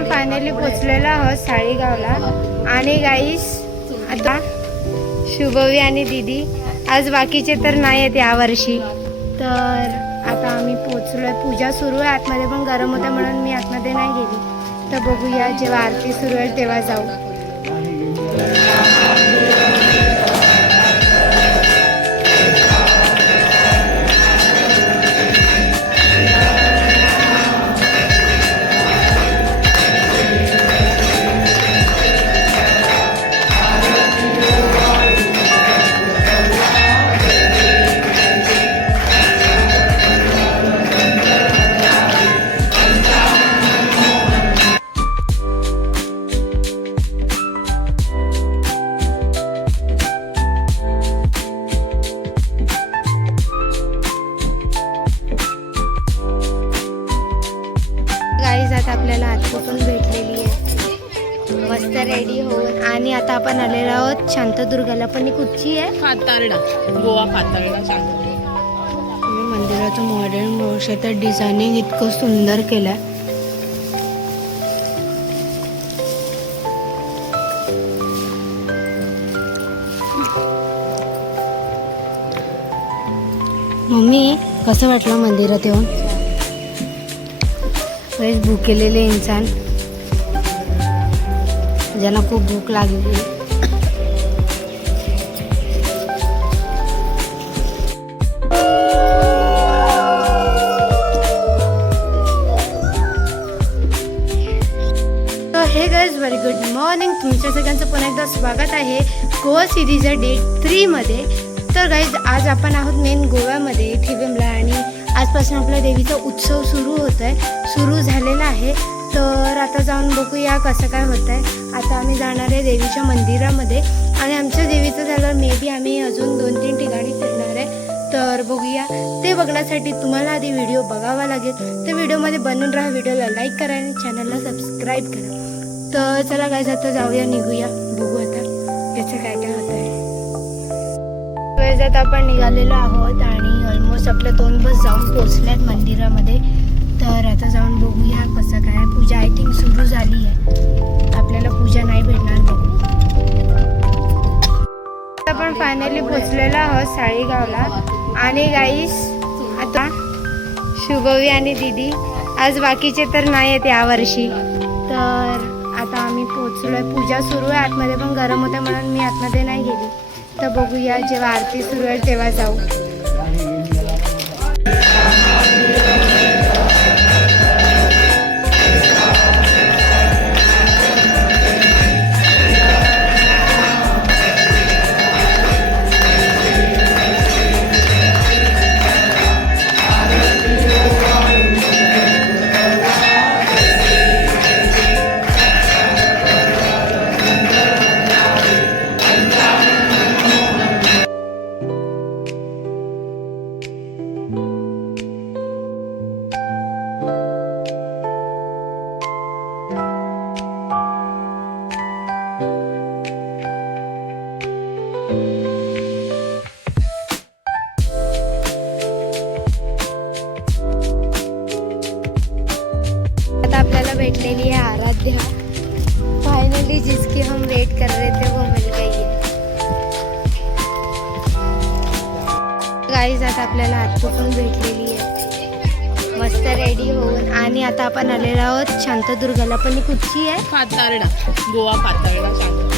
आपण फायनली पोचलेलो आहोत साळीगावला. आणि गाईस आता शुभवी आणि दीदी आज बाकीचे तर नाही आहेत यावर्षी, तर आता आम्ही पोचलोय. पूजा सुरू आहे आतमध्ये, पण गरम होतं म्हणून मी आतमध्ये नाही गेली. तर बघूया जेव्हा आरती सुरू आहे तेव्हा जाऊ. आपल्याला आतून भेटलेली आहे मस्त रेडी होऊन. आणि आता आपण आलेलो आहोत शांतदुर्गाला. पण ही कुठची आहे? फातार्डा, गोवा फातार्डा शांतदुर्गा. मंदिराचं मॉडर्न तर डिझायनिंग इतकं सुंदर केलं. मम्मी कसं वाटलं मंदिरात येऊन? भूक केलेले इंसान ज्यांना खूप भूक लागली. हे गाईज व्हेरी गुड मॉर्निंग. तुमच्या सगळ्यांचं पुन्हा एकदा स्वागत आहे गोवा सिरीजच्या डे 3 मध्ये. तर गाईज आज आपण आहोत मेन गोव्यामध्ये ठेवेमला. आणि आजपासून आपला देवीचा उत्सव सुरू झालेला आहे. तर आता जाऊन बघूया कसं काय होतं आहे. आता आम्ही जाणार आहे देवीच्या मंदिरामध्ये. आणि आमच्या देवीचं झालं मे बी आम्ही अजून 2-3 ठिकाणी फिरणार आहे. तर बघूया. ते बघण्यासाठी तुम्हाला आधी व्हिडिओ बघावा लागेल. तर व्हिडिओमध्ये बनून राहा, व्हिडिओला लाईक करा आणि चॅनलला सबस्क्राईब करा. तर चला गाईज आता जाऊया, निघूया, बघू आता याचं काय काय होतं आहे. आता आपण निघालेलो आहोत आणि ऑलमोस्ट आपल्या 2 बस जाऊन पोचल्यात मंदिरामध्ये. तर आता जाऊन बघूया कसं काय. पूजा आय थिंक सुरू झाली आहे. आपल्याला पूजा नाही भेटणार, बघू. आपण फायनली पोचलेलो आहोत साळीगावला. आणि गाईस आता शुभवी आणि दीदी आज बाकीचे तर नाही आहेत यावर्षी. तर आता आम्ही पोचलोय. पूजा सुरू आहे आतमध्ये, पण गरम होतं म्हणून मी आतमध्ये नाही गेली. तर बघूया जेव्हा आरती सुरू आहे तेव्हा जाऊ. आपल्याला भेटलेली है आराध्या. फाइनली जिसकी हम वेट कर रहे थे वो मिल गई है. गाईज आता आपल्याला आतून भेटलेली आहे मस्त रेडी होऊन. आणि आता आपण आलेलो आहोत शांतदुर्गाला. पण ही कुठची आहे? फातार्डा, गोवा फातार्डा शांतदुर्गा.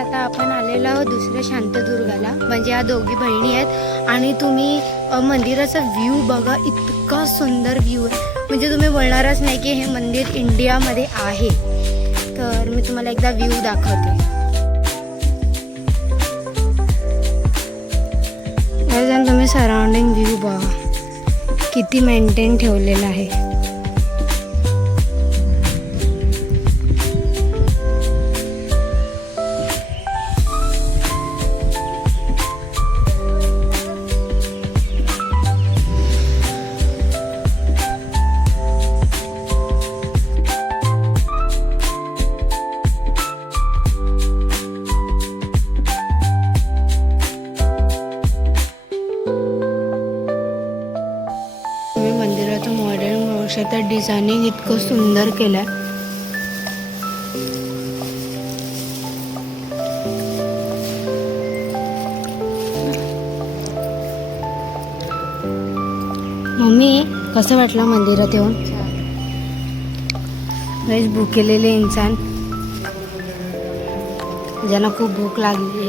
आता आपण आलेलो आहोत दुसऱ्या शांतदुर्गाला. म्हणजे या दोघी बहिणी आहेत. आणि तुम्ही मंदिराचा व्ह्यू बघा, इतका सुंदर व्ह्यू आहे. म्हणजे तुम्ही बोलणारच नाही की हे मंदिर इंडियामध्ये आहे. तर मी तुम्हाला एकदा व्ह्यू दाखवते. तुम्ही सराउंडिंग व्ह्यू बघा किती मेंटेन ठेवलेला आहे. तर डिझायनिंग इतकं सुंदर केलंय. मम्मी कसं वाटलं मंदिरात येऊन? गाईज भुकेलेले इन्सान ज्यांना खूप भूक लागली